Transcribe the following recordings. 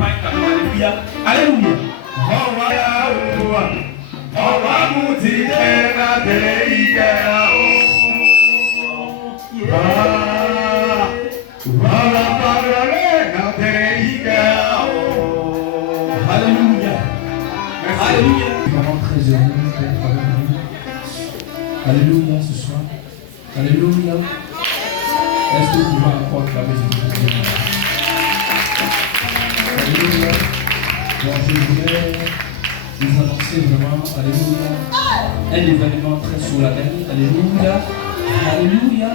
campagne cadeau. Alléluia. Alléluia. Alléluia. Alléluia. Vraiment très heureux d'être avec vous. Alléluia ce soir. Alléluia. Est-ce que vous pouvez encore clamer Jésus? Alléluia. Donc je voudrais vous annoncer vraiment, alléluia, un événement très solennel. Alléluia. Alléluia.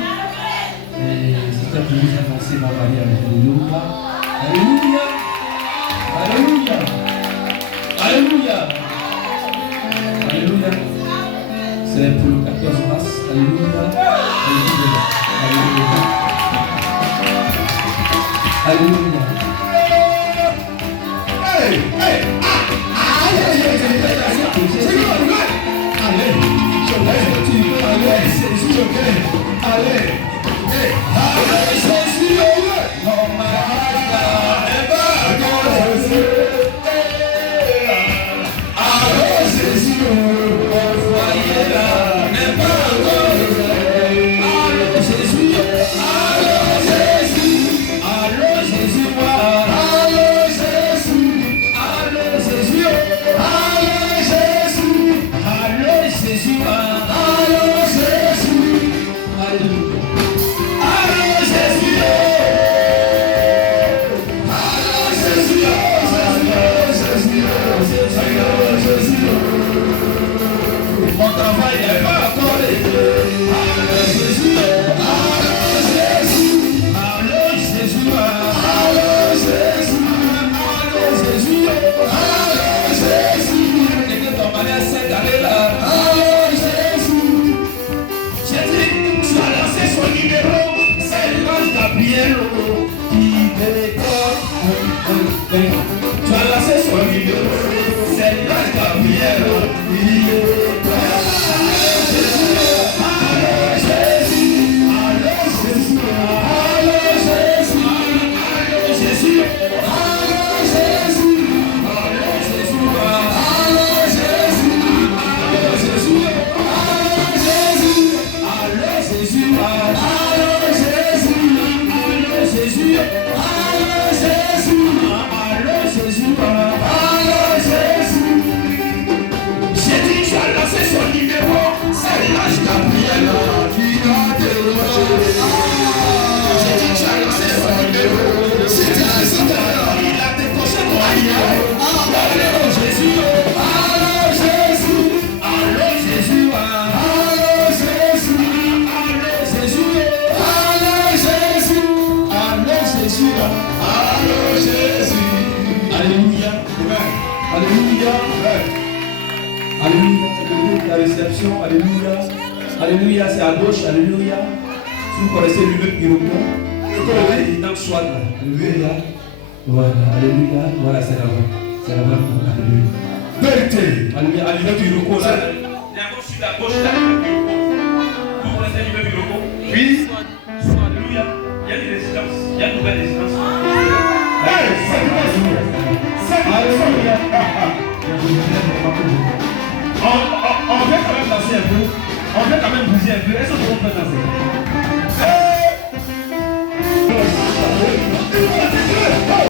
Et c'était pour vous annoncer mon mariage. Alléluia. Alléluia. Alléluia. Alléluia. Alléluia. C'est pour le 14 mars. Alléluia. Alléluia. Alléluia. Alléluia. Hey, hey, Tu as lancé son vidéo, c'est l'âge Gabriel. La réception, alléluia. Alléluia, c'est à gauche, alléluia. Si vous connaissez l'immeuble Iroko, le président soit là. Alléluia. Voilà, alléluia. Voilà, c'est là-bas. C'est là-bas. Alléluia. Vérité. Alléluia. À l'immeuble Iroko, là. Sur la gauche, là, l'immeuble Iroko. Vous connaissez l'immeuble Iroko? Puis, alléluia. Il y a une résidence. Il y a une nouvelle résidence. Alléluia. On vient quand même danser un peu. On vient quand même bouger un peu. Est-ce qu'on peut danser?